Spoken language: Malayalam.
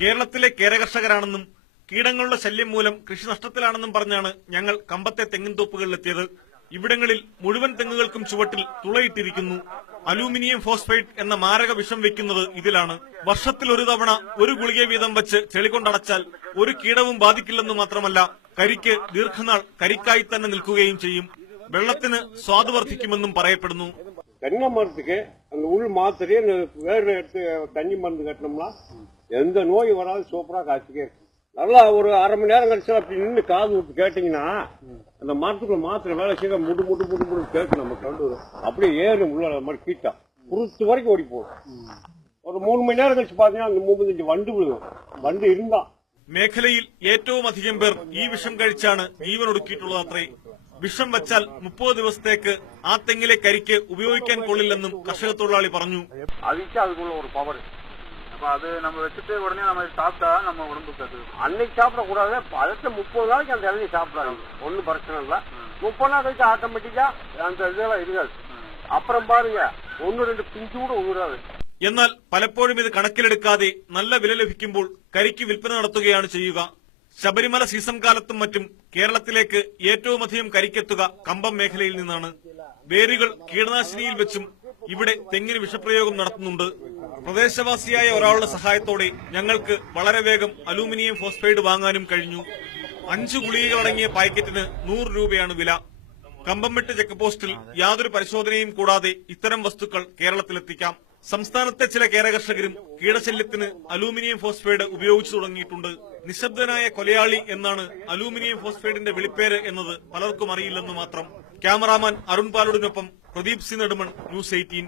കേരളത്തിലെ കേരകർഷകരാണെന്നും കീടങ്ങളുടെ ശല്യം മൂലം കൃഷി നഷ്ടത്തിലാണെന്നും പറഞ്ഞാണ് ഞങ്ങൾ കമ്പത്തെ തെങ്ങിൻ തോപ്പുകളിലെത്തിയത്. ഇവിടങ്ങളിൽ മുഴുവൻ തെങ്ങുകൾക്കും ചുവട്ടിൽ തുളയിട്ടിരിക്കുന്നു. അലൂമിനിയം ഫോസ്ഫേറ്റ് എന്ന മാരക വിഷം വെക്കുന്നത് ഇതിലാണ്. വർഷത്തിൽ ഒരു തവണ ഒരു ഗുളിക വീതം വെച്ച് ചെളികൊണ്ടടച്ചാൽ ഒരു കീടവും ബാധിക്കില്ലെന്ന് മാത്രമല്ല, കരിക്ക് ദീർഘനാൾ കരിക്കായി തന്നെ നിൽക്കുകയും ചെയ്യും. വെള്ളത്തിന് സ്വാദ് വർദ്ധിക്കുമെന്നും പറയപ്പെടുന്നു. தென்னை மரத்துக்கு அந்த உள் மாத்திரையே வேறு எடுத்து தண்ணி மருந்து கட்டினோம்னா எந்த நோய் வராது, சூப்பரா காய்ச்சிக்கே இருக்கும். நல்லா ஒரு அரை மணி நேரம் கழிச்சு அப்படி நின்று காது விட்டு கேட்டீங்கன்னா அந்த மரத்துக்குள்ள மாத்திரை வேலை செய்ய முட்டு முட்டு முட்டு முட்டு கேட்கும். நம்ம கண்டு அப்படியே ஏறும் உள்ள மாதிரி கீட்டா குறுத்து வரைக்கும் ஓடி போகும். ഒരു 3 മണി നേരം കഴിച്ച് പാത്തീங்கன்னா அந்த 35 വണ്ട് വിടും. വണ്ട് ഇരുന്നാ മേഖലയിൽ ഏറ്റവും അധികം പേർ ഈ വിഷം കഴിച്ചാണ് ജീവനൊടുക്കിയിട്ടുള്ളതത്രേ. വിഷം വച്ചാൽ 30 ദിവസത്തേക്ക് ആ തെങ്ങിലെ കരിക്ക് ഉപയോഗിക്കാൻ കൊള്ളില്ലെന്നും കർഷക തൊഴിലാളി പറഞ്ഞു. அதுக்குள்ள ஒரு பவர். அப்ப அது நம்ம வச்சுட்டு உடனே நம்ம சாப்பிட்டா நம்ம உடம்புக்கு அது அன்னைக்கு சாப்பிடக்கூடாது. அடுத்த 30 நாளைக்கு அந்த இளநீ சாப்பிடலாம், ஒன்றும் பிரச்சனை இல்லை. 30 நாள் கழிச்சு ஆட்டோமேட்டிக்கா அந்த இதெல்லாம் இருக்காது. அப்புறம் பாருங்க 1-2 பிஞ்சு கூட உழுறாது. എന്നാൽ പലപ്പോഴും ഇത് കണക്കിലെടുക്കാതെ നല്ല വില ലഭിക്കുമ്പോൾ കരിക്ക് വിൽപ്പന നടത്തുകയാണ് ചെയ്യുക. ശബരിമല സീസൺ കാലത്തും മറ്റും കേരളത്തിലേക്ക് ഏറ്റവുമധികം കരിക്കെത്തുക കമ്പം മേഖലയിൽ നിന്നാണ്. വേരുകൾ കീടനാശിനിയിൽ വെച്ചും ഇവിടെ തെങ്ങിന് വിഷപ്രയോഗം നടത്തുന്നുണ്ട്. പ്രദേശവാസിയായ ഒരാളുടെ സഹായത്തോടെ ഞങ്ങൾക്ക് വളരെ വേഗം അലൂമിനിയം ഫോസ്ഫൈഡ് വാങ്ങാനും കഴിഞ്ഞു. 5 ഗുളികകളടങ്ങിയ പാക്കറ്റിന് 100 രൂപയാണ് വില. കമ്പംമെട്ട് ചെക്ക് പോസ്റ്റിൽ യാതൊരു പരിശോധനയും കൂടാതെ ഇത്തരം വസ്തുക്കൾ കേരളത്തിലെത്തിക്കാം. സംസ്ഥാനത്തെ ചില കേരകർഷകരും കീടശല്യത്തിന് അലൂമിനിയം ഫോസ്ഫൈഡ് ഉപയോഗിച്ചു തുടങ്ങിയിട്ടുണ്ട്. നിശബ്ദനായ കൊലയാളി എന്നാണ് അലൂമിനിയം ഫോസ്ഫൈഡിന്റെ വിളിപ്പേര് എന്നത് പലർക്കും അറിയില്ലെന്ന് മാത്രം. ക്യാമറാമാൻ അരുൺ പാലോടിനൊപ്പം പ്രദീപ് സി നെടുമൺ, ന്യൂസ് 18.